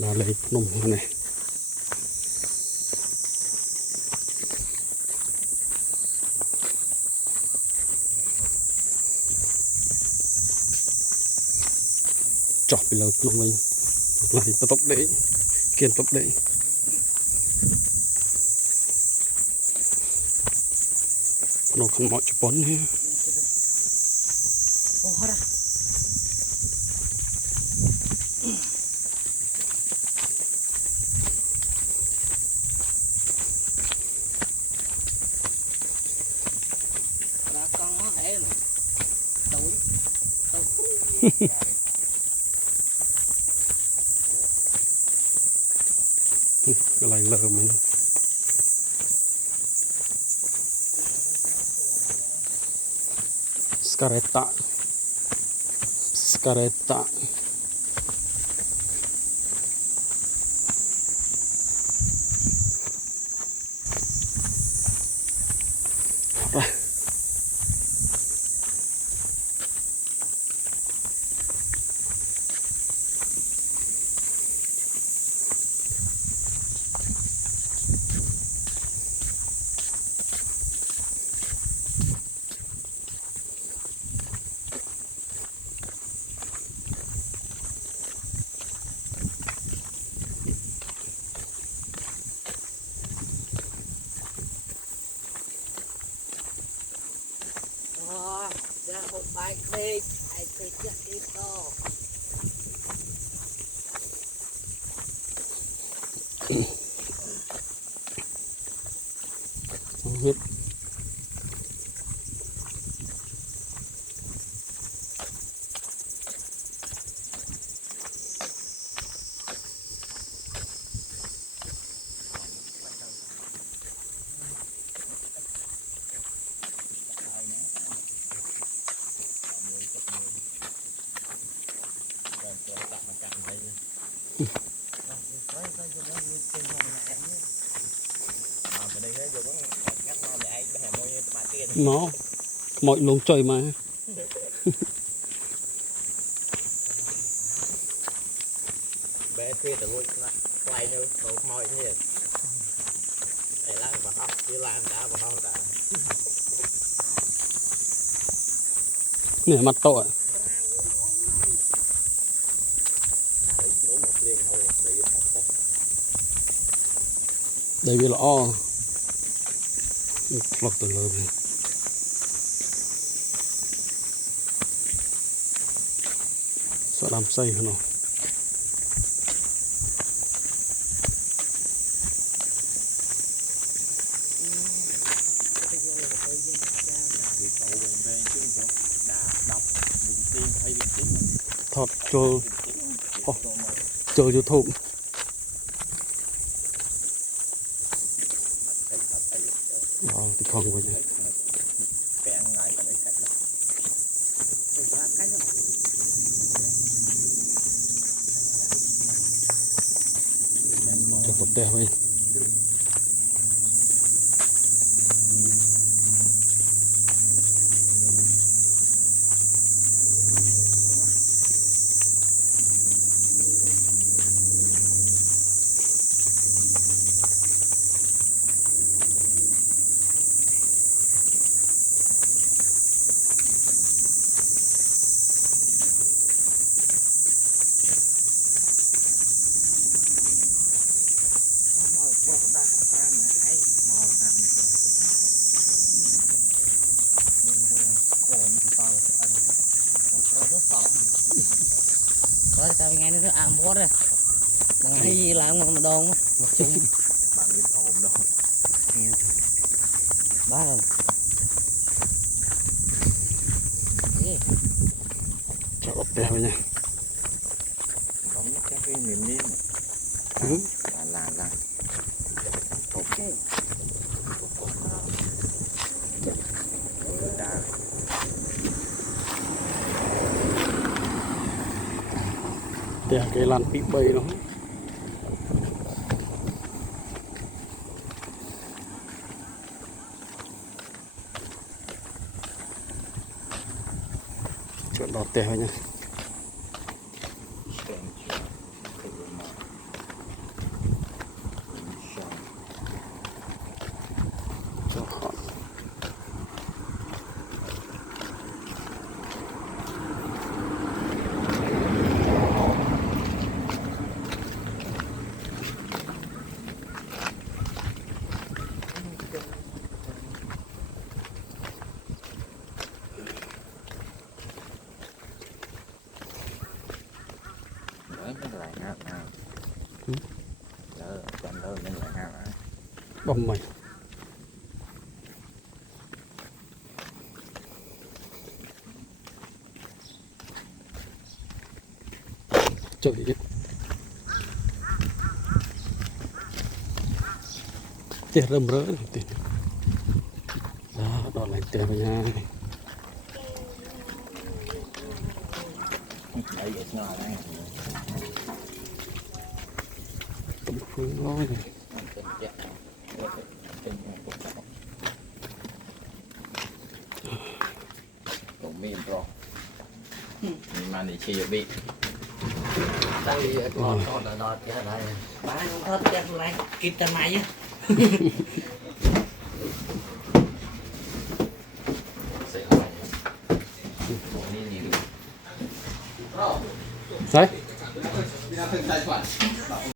Đó lấy nông này. Chọc bị lợp nông mình. Lại tốc đấy. Kiên tốc đấy. Nó không mọi chụp bón ha. Cái này lờ mình. Scaretta. Scaretta. Bike big, I take it off. Hết. Nó mọi lông trời mà. Bé thuê từ lúc nó quay như đồ mồi như vậy. Để làm vào học, chứ làm đã vào học đã. Nè mặt tội. Đây vì là o. Lọc từ lợp này. Sợ làm xây hả nó. Thọt cho YouTube. Đó thì không có gì. Cho tập tè vậy. Rồi tao nghe nó ăn bớt rồi. Bằng hay làm một đòn một chung. Bạn đi ôm đâu. Ba rồi. Cho tập tè vậy nha. Đóng cái miếng đi. Là. Ok. Tè cái làn bị bầy nó. Cho đọt tè vậy nha. lại hát nào đỡ chân đỡ nên lại hát ấy bông mày trời ơi tiền rầm rỡ này tiền đó đó là tiền với nhau đấy vậy nhỏ đấy cũng phương nói này cũng miền rồi mà để chia bị đây con ở đó cái này bà không thốt chắc lại kịp tầm mày á sẽ hỏi đi gì được đấy đi ra thân tài khoản